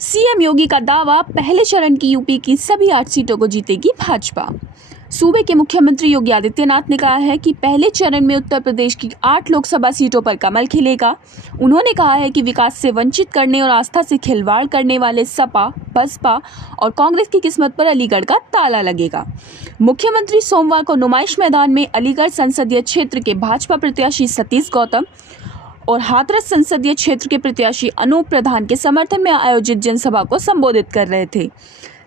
CM योगी का दावा, पहले चरण की यूपी की सभी 8 सीटों को जीतेगी भाजपा। सूबे के मुख्यमंत्री योगी आदित्यनाथ ने कहा है कि पहले चरण में उत्तर प्रदेश की 8 लोकसभा सीटों पर कमल खिलेगा। उन्होंने कहा है कि विकास से वंचित करने और आस्था से खिलवाड़ करने वाले सपा, बसपा और कांग्रेस की किस्मत पर अलीगढ़ का ताला लगेगा। मुख्यमंत्री सोमवार को नुमाइश मैदान में अलीगढ़ संसदीय क्षेत्र के भाजपा प्रत्याशी सतीश गौतम और हाथरस संसदीय क्षेत्र के प्रत्याशी अनूप प्रधान के समर्थन में आयोजित जनसभा को संबोधित कर रहे थे।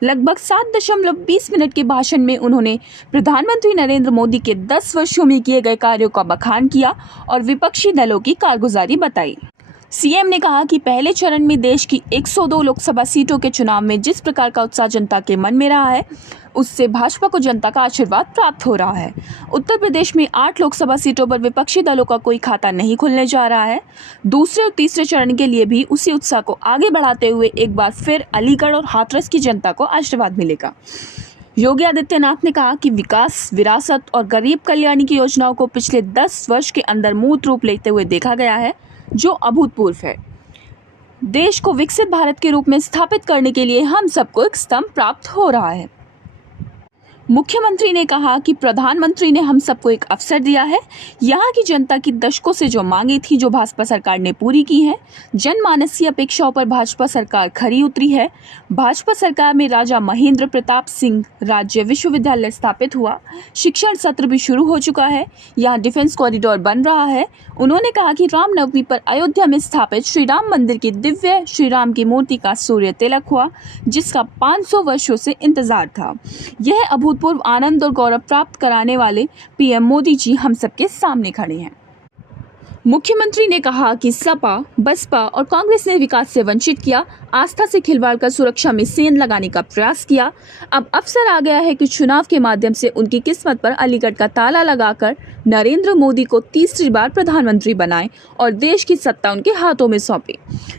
लगभग 7.20 मिनट के भाषण में उन्होंने प्रधानमंत्री नरेंद्र मोदी के 10 वर्षों में किए गए कार्यों का बखान किया और विपक्षी दलों की कारगुजारी बताई। सीएम ने कहा कि पहले चरण में देश की 102 लोकसभा सीटों के चुनाव में जिस प्रकार का उत्साह जनता के मन में रहा है, उससे भाजपा को जनता का आशीर्वाद प्राप्त हो रहा है। उत्तर प्रदेश में 8 लोकसभा सीटों पर विपक्षी दलों का कोई खाता नहीं खुलने जा रहा है। दूसरे और तीसरे चरण के लिए भी उसी उत्साह को आगे बढ़ाते हुए एक बार फिर अलीगढ़ और हाथरस की जनता को आशीर्वाद मिलेगा। योगी आदित्यनाथ ने कहा कि विकास, विरासत और गरीब कल्याण की योजनाओं को पिछले 10 वर्ष के अंदर मूर्त रूप लेते हुए देखा गया है, जो अभूतपूर्व है। देश को विकसित भारत के रूप में स्थापित करने के लिए हम सबको एक स्तंभ प्राप्त हो रहा है। मुख्यमंत्री ने कहा कि प्रधानमंत्री ने हम सबको एक अवसर दिया है। यहाँ की जनता की दशकों से जो मांगे थी, जो भाजपा सरकार ने पूरी की है। जनमानस की अपेक्षाओं पर भाजपा सरकार खरी उतरी है। भाजपा सरकार में राजा महेंद्र प्रताप सिंह राज्य विश्वविद्यालय स्थापित हुआ। शिक्षण सत्र भी शुरू हो चुका है। यहाँ डिफेंस कॉरिडोर बन रहा है। उन्होंने कहा कि रामनवमी पर अयोध्या में स्थापित श्री राम मंदिर की दिव्य श्री राम की मूर्ति का सूर्य तिलक हुआ, जिसका 500 वर्षों से इंतजार था। यह अभूतपूर्व आनंद और गौरव प्राप्त कराने वाले पीएम मोदी जी हम सबके सामने खड़े हैं। मुख्यमंत्री ने कहा कि सपा, बसपा और कांग्रेस ने विकास से वंचित किया, आस्था से खिलवाड़ कर सुरक्षा में सेंध लगाने का प्रयास किया। अब अवसर आ गया है कि चुनाव के माध्यम से उनकी किस्मत पर अलीगढ़ का ताला लगाकर नरेंद्र मोदी को तीसरी बार प्रधानमंत्री बनाएं और देश की सत्ता उनके हाथों में सौंपे,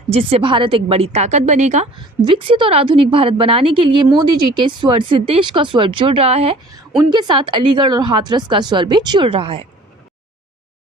जिससे भारत एक बड़ी ताकत बनेगा। विकसित और आधुनिक भारत बनाने के लिए मोदी जी के स्वर से देश का स्वर जुड़ रहा है। उनके साथ अलीगढ़ और हाथरस का स्वर भी जुड़ रहा है।